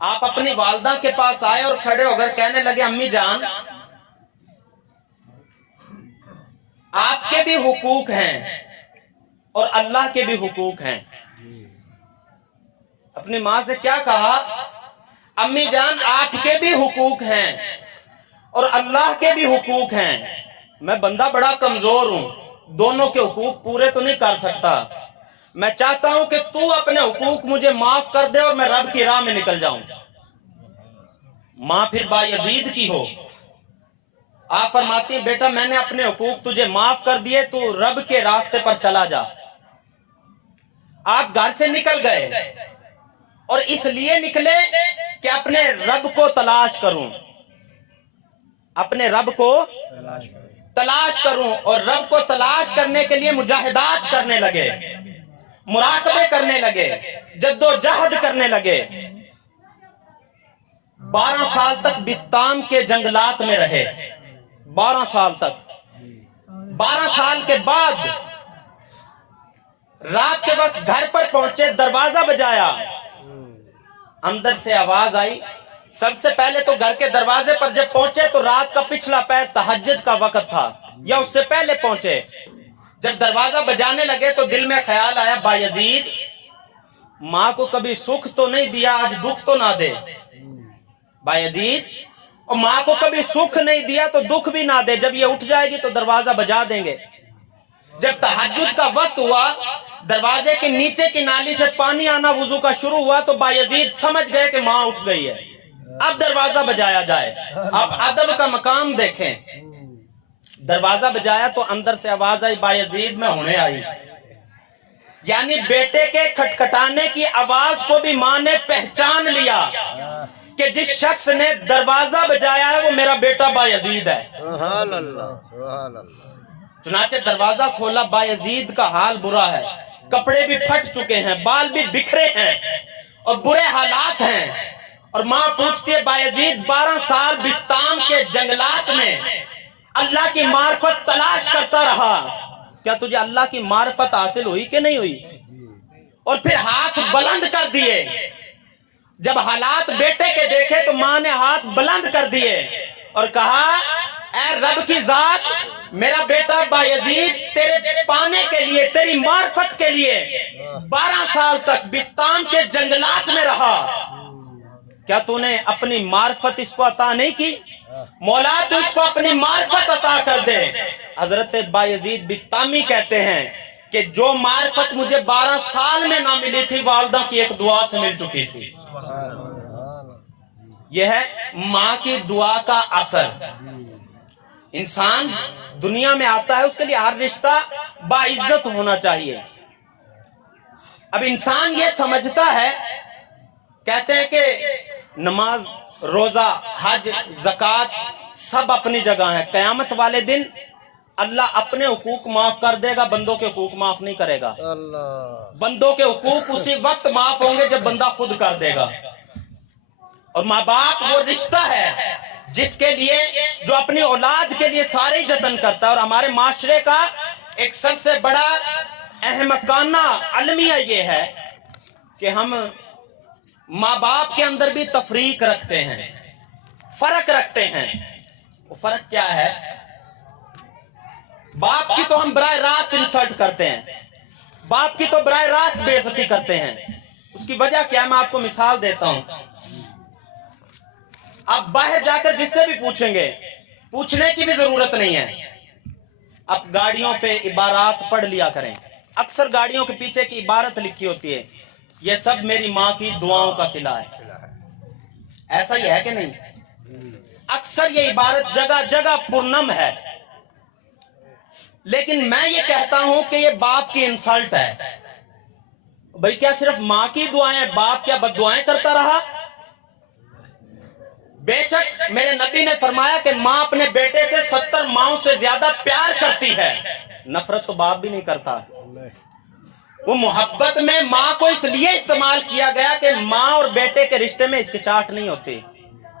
آپ اپنی والدہ کے پاس آئے اور کھڑے ہو کر کہنے لگے امی جان آپ کے بھی حقوق ہیں اور اللہ کے بھی حقوق ہیں. اپنی ماں سے کیا کہا؟ امی جان آپ کے بھی حقوق ہیں اور اللہ کے بھی حقوق ہیں. میں بندہ بڑا کمزور ہوں, دونوں کے حقوق پورے تو نہیں کر سکتا. میں چاہتا ہوں کہ تو اپنے حقوق مجھے معاف کر دے اور میں رب کی راہ میں نکل جاؤں. ماں پھر بایزید کی ہو, آپ فرماتی ہیں بیٹا میں نے اپنے حقوق تجھے معاف کر دیے, تو رب کے راستے پر چلا جا. آپ گھر سے نکل گئے اور اس لیے نکلے کہ اپنے رب کو تلاش کروں, اپنے رب کو تلاش کروں. اور رب کو تلاش کرنے کے لیے مجاہدات کرنے لگے, مراقبے کرنے لگے, جد و جہد کرنے لگے. 12 سال تک بستام کے جنگلات میں رہے, 12 سال تک. 12 سال کے بعد رات کے وقت گھر پر پہنچے, دروازہ بجایا, اندر سے آواز آئی. سب سے پہلے تو گھر کے دروازے پر جب پہنچے تو رات کا پچھلا پہر تہجد کا وقت تھا یا اس سے پہلے پہنچے. جب دروازہ بجانے لگے تو دل میں خیال آیا بایزید ماں کو کبھی سکھ تو نہیں دیا, آج دکھ تو نہ دے. بایزید اور ماں کو کبھی سکھ نہیں دیا تو دکھ بھی نہ دے, جب یہ اٹھ جائے گی تو دروازہ بجا دیں گے. جب تہجد کا وقت ہوا, دروازے کے نیچے کی نالی سے پانی آنا وضو کا شروع ہوا, تو بایزید سمجھ گئے کہ ماں اٹھ گئی ہے, اب دروازہ بجایا جائے. اب ادب کا مقام دیکھیں. دروازہ بجایا تو اندر سے آواز آئی بایزید میں ہونے آئی. یعنی بیٹے کے کھٹکھٹانے کی آواز کو بھی ماں نے پہچان لیا کہ جس شخص نے دروازہ بجایا ہے وہ میرا بیٹا بایزید ہے. سبحان اللہ, سبحان اللہ. چنانچہ دروازہ کھولا, بایزید کا حال برا ہے, کپڑے بھی پھٹ چکے ہیں, بال بھی بکھرے ہیں اور برے حالات ہیں. اور ماں پوچھتی ہے بایزید 12 سال بستام کے جنگلات میں اللہ کی معرفت تلاش کرتا رہا, کیا تجھے اللہ کی معرفت حاصل ہوئی کہ نہیں ہوئی؟ اور پھر ہاتھ بلند کر دیے. جب حالات بیٹے کے دیکھے تو ماں نے ہاتھ بلند کر دیے اور کہا اے رب کی ذات, میرا بیٹا بایزید تیرے پانے کے لیے, تیری معرفت کے لیے 12 سال تک بستام کے جنگلات میں رہا, کیا تو نے اپنی معرفت اس کو عطا نہیں کی؟ مولا تو اس کو اپنی معرفت عطا کر دے. حضرت بایزید بستامی کہتے ہیں کہ جو معرفت مجھے 12 سال میں نہ ملی تھی والدہ کی ایک دعا سے مل چکی تھی. یہ ہے ماں کی دعا کا اثر. انسان دنیا میں آتا ہے, اس کے لیے ہر رشتہ باعزت ہونا چاہیے. اب انسان یہ سمجھتا ہے, کہتے ہیں کہ نماز, روزہ, حج, زکوٰۃ سب اپنی جگہ ہیں, قیامت والے دن اللہ اپنے حقوق معاف کر دے گا, بندوں کے حقوق معاف نہیں کرے گا. بندوں کے حقوق اسی وقت معاف ہوں گے جب بندہ خود کر دے گا. اور ماں باپ وہ رشتہ ہے جس کے لیے, جو اپنی اولاد کے لیے سارے جتن کرتا ہے. اور ہمارے معاشرے کا ایک سب سے بڑا احمقانہ المیہ یہ ہے کہ ہم ماں باپ کے اندر بھی تفریق رکھتے ہیں, فرق رکھتے ہیں. وہ فرق کیا ہے؟ باپ کی تو ہم براہ راست انسلٹ کرتے ہیں, باپ کی تو براہ راست بے عزتی کرتے ہیں. اس کی وجہ کیا ہے میں آپ کو مثال دیتا ہوں. آپ باہر جا کر جس سے بھی پوچھیں گے, پوچھنے کی بھی ضرورت نہیں ہے, آپ گاڑیوں پہ عبارات پڑھ لیا کریں. اکثر گاڑیوں کے پیچھے کی عبارت لکھی ہوتی ہے یہ سب میری ماں کی دعاؤں کا صلہ ہے. ایسا ہی ہے کہ نہیں؟ اکثر یہ عبارت جگہ جگہ پرنم ہے. لیکن میں یہ کہتا ہوں کہ یہ باپ کی انسلٹ ہے. بھئی کیا صرف ماں کی دعائیں, باپ کیا بد دعائیں کرتا رہا؟ بے شک میرے نبی نے فرمایا کہ ماں اپنے بیٹے سے 70 ماؤں سے زیادہ پیار کرتی ہے. نفرت تو باپ بھی نہیں کرتا. وہ محبت میں ماں کو اس لیے استعمال کیا گیا کہ ماں اور بیٹے کے رشتے میں ہچکچاہٹ نہیں ہوتی,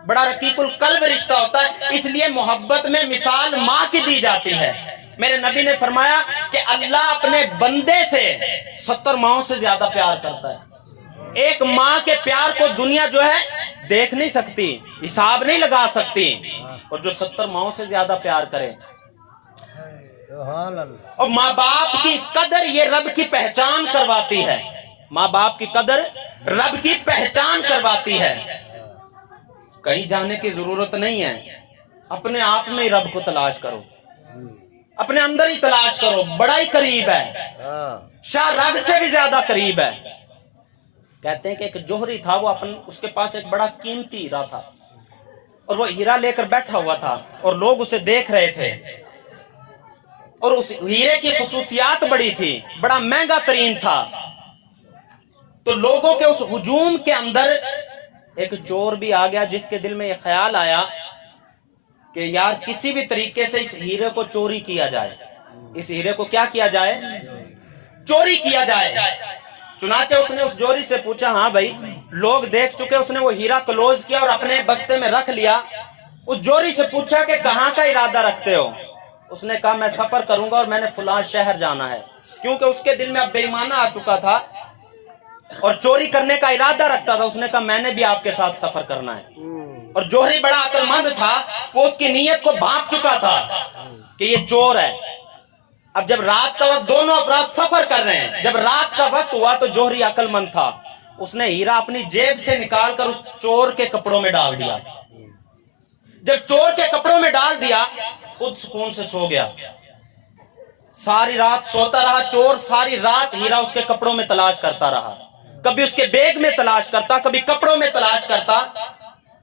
بڑا رقیق القلب رشتہ ہوتا ہے. اس لیے محبت میں مثال ماں کی دی جاتی ہے. میرے نبی نے فرمایا کہ اللہ اپنے بندے سے 70 ماؤں سے زیادہ پیار کرتا ہے. ایک ماں کے پیار کو دنیا جو ہے دیکھ نہیں سکتی, حساب نہیں لگا سکتی, اور جو 70 ماؤں سے زیادہ پیار کرے. سبحان اللہ. اور ماں باپ کی قدر یہ رب کی پہچان کرواتی ہے. ماں باپ کی قدر رب کی پہچان کرواتی ہے. کہیں جانے کی ضرورت نہیں ہے, اپنے آپ میں ہی رب کو تلاش کرو, اپنے اندر ہی تلاش کرو. بڑا ہی قریب ہے, شاہ رگ سے بھی زیادہ قریب ہے. کہتے ہیں کہ ایک جوہری تھا, وہ اس کے پاس ایک بڑا قیمتی ہیرا تھا, اور وہ ہیرا لے کر بیٹھا ہوا تھا, اور لوگ اسے دیکھ رہے تھے, اور اس ہیرے کی خصوصیات بڑی تھی, بڑا مہنگا ترین تھا. تو لوگوں کے اس ہجوم کے اندر ایک چور بھی آ گیا, جس کے دل میں یہ خیال آیا کہ یار کسی بھی طریقے سے اس ہیرے کو چوری کیا جائے. اس ہیرے کو کیا کیا جائے؟ چوری کیا جائے. چنانچہ اس نے اس جوہری سے پوچھا, ہاں بھائی لوگ دیکھ چکے. اس نے وہ ہیرا کلوز کیا اور اپنے بستے میں رکھ لیا. اس جوہری سے پوچھا کہ کہاں کا ارادہ رکھتے ہو؟ اس نے کہا میں سفر کروں گا اور میں نے فلاں شہر جانا ہے. کیونکہ اس کے دل میں اب بے ایمانہ آ چکا تھا اور چوری کرنے کا ارادہ رکھتا تھا. اس نے کہا میں نے بھی آپ کے ساتھ سفر کرنا ہے. اور جوہری بڑا عقل مند تھا, وہ اس کی نیت کو بھانپ چکا تھا کہ یہ چور ہے. اب جب رات کا وقت, دونوں افراد سفر کر رہے ہیں, جب رات کا وقت ہوا تو جوہری عقل مند تھا, اس نے ہیرا اپنی جیب سے نکال کر اس چور کے کپڑوں میں ڈال دیا. جب چور کے کپڑوں میں ڈال دیا, خود سکون سے سو گیا. ساری رات سوتا رہا چور, ساری رات ہیرا اس کے کپڑوں میں تلاش کرتا رہا. کبھی اس کے بیگ میں تلاش کرتا, کبھی کپڑوں میں تلاش کرتا.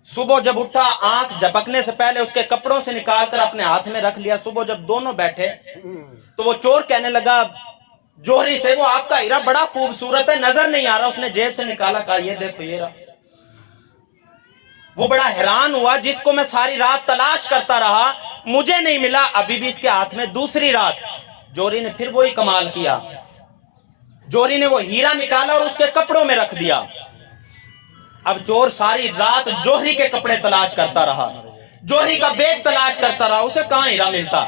صبح جب اٹھا, آنکھ جھپکنے سے پہلے اس کے کپڑوں سے نکال کر اپنے ہاتھ میں رکھ لیا. صبح جب دونوں بیٹھے تو وہ چور کہنے لگا جوہری سے, وہ آپ کا ہیرا بڑا خوبصورت ہے, نظر نہیں آ رہا. اس نے جیب سے نکالا, کہا یہ دیکھو یہ رہا. وہ بڑا حیران ہوا, جس کو میں ساری رات تلاش کرتا رہا مجھے نہیں ملا, ابھی بھی اس کے ہاتھ میں. دوسری رات جوہری نے پھر وہی کمال کیا. جوہری نے وہ ہیرا نکالا اور اس کے کپڑوں میں رکھ دیا. اب چور ساری رات جوہری کے کپڑے تلاش کرتا رہا, جوہری کا بیگ تلاش کرتا رہا, اسے کہاں ہیرا ملتا.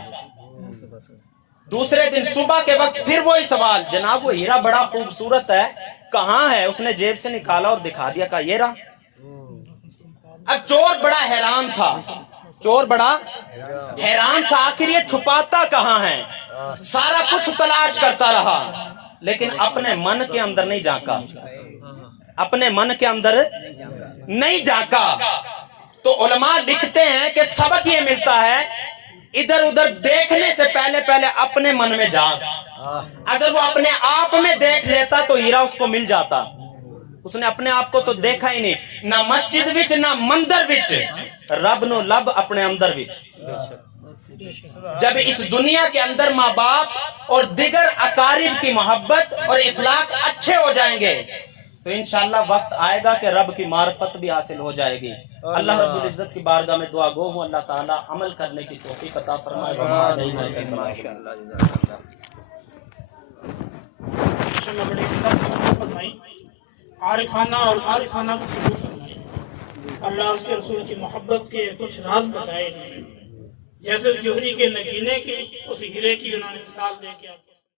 دوسرے دن صبح کے وقت پھر وہی سوال, جناب وہ ہیرا بڑا خوبصورت ہے, کہاں ہے؟ اس نے جیب سے نکالا اور دکھا دیا, کہا یہ رہا. اب چور بڑا حیران تھا, چور بڑا حیران تھا, آخر یہ چھپاتا کہاں ہے. سارا کچھ تلاش کرتا رہا لیکن اپنے من کے اندر نہیں جھانکا, اپنے من کے اندر نہیں جھانکا. تو علماء لکھتے ہیں کہ سبق یہ ملتا ہے, ادھر ادھر دیکھنے سے پہلے پہلے اپنے من میں جھانک. اگر وہ اپنے آپ میں دیکھ لیتا تو ہیرا اس کو مل جاتا. اس نے اپنے آپ کو تو دیکھا ہی نہیں, نہ مسجد وچ نہ مندر وچ, رب نو لب اپنے اندر وچ. جب اس دنیا کے اندر ماں باپ اور دیگر اقارب کی محبت اور اخلاق اچھے ہو جائیں گے تو انشاءاللہ وقت آئے گا کہ رب کی معرفت بھی حاصل ہو جائے گی. اللہ رب العزت کی بارگاہ میں دعا گو ہوں, اللہ تعالیٰ عمل کرنے کی توفیق عطا فرمائے. عارفانہ اور عارفانہ کو ثبوت فرمائے. اللہ اس کے رسول کی محبت کے کچھ راز بتائے, جیسے جوہری کے نگینے کی, اس ہیرے کی انہوں نے مثال دے کے